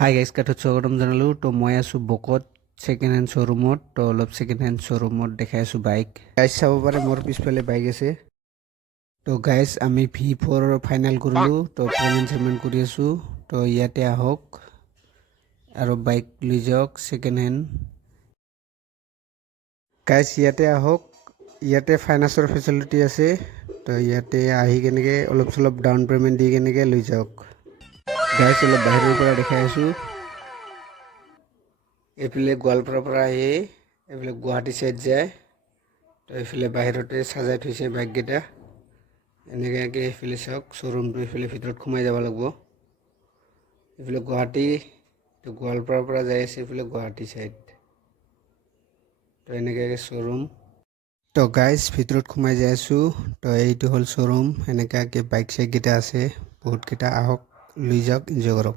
Hi guys কাঠত স্বাগতম জনালোঁ। তো মই আছোঁ বকত ছেকেণ্ড হেণ্ড শ্ব'ৰুমত। তো অলপ ছেকেণ্ড হেণ্ড শ্ব'ৰুমত দেখাই আছোঁ বাইক। গাইজ চাব পাৰে মোৰ পিছফালে বাইক আছে। তো গাইজ আমি V4 ফাইনেল কৰিলোঁ। তো পে'মেণ্ট কৰি আছোঁ। তো ইয়াতে আহক আৰু বাইক লৈ যাওক ছেকেণ্ড হেণ্ড। গাইজ ইয়াতে আহক, ইয়াতে ফাইনেন্সৰ ফেচিলিটি আছে। তো ইয়াতে আহি কেনেকৈ অলপ চলপ ডাউন পে'মেণ্ট দি কেনেকৈ লৈ যাওক। গাইজ অলপ বাহিৰৰ পৰা দেখাই আছোঁ। এইফালে গোৱালপাৰাৰ পৰা আহি এইফালে গুৱাহাটী চাইড যায়। তো এইফালে বাহিৰতে সাজাই থৈছে বাইককেইটা। এনেকৈ এইফালে চাওক, শ্ব'ৰুমটো এইফালে ভিতৰত সোমাই যাব লাগিব। এইফালে গুৱাহাটী, তো গোৱালপাৰাৰ পৰা যাই আছে এইফালে গুৱাহাটী চাইড। তো এনেকৈ শ্ব'ৰুম। তো গাইজ ভিতৰত সোমাই যাই আছোঁ। তো এইটো হ'ল শ্ব'ৰুম। এনেকৈ বাইক চাইককেইটা আছে বহুতকেইটা। আহক লৈ যাওক, এনজয় কৰক।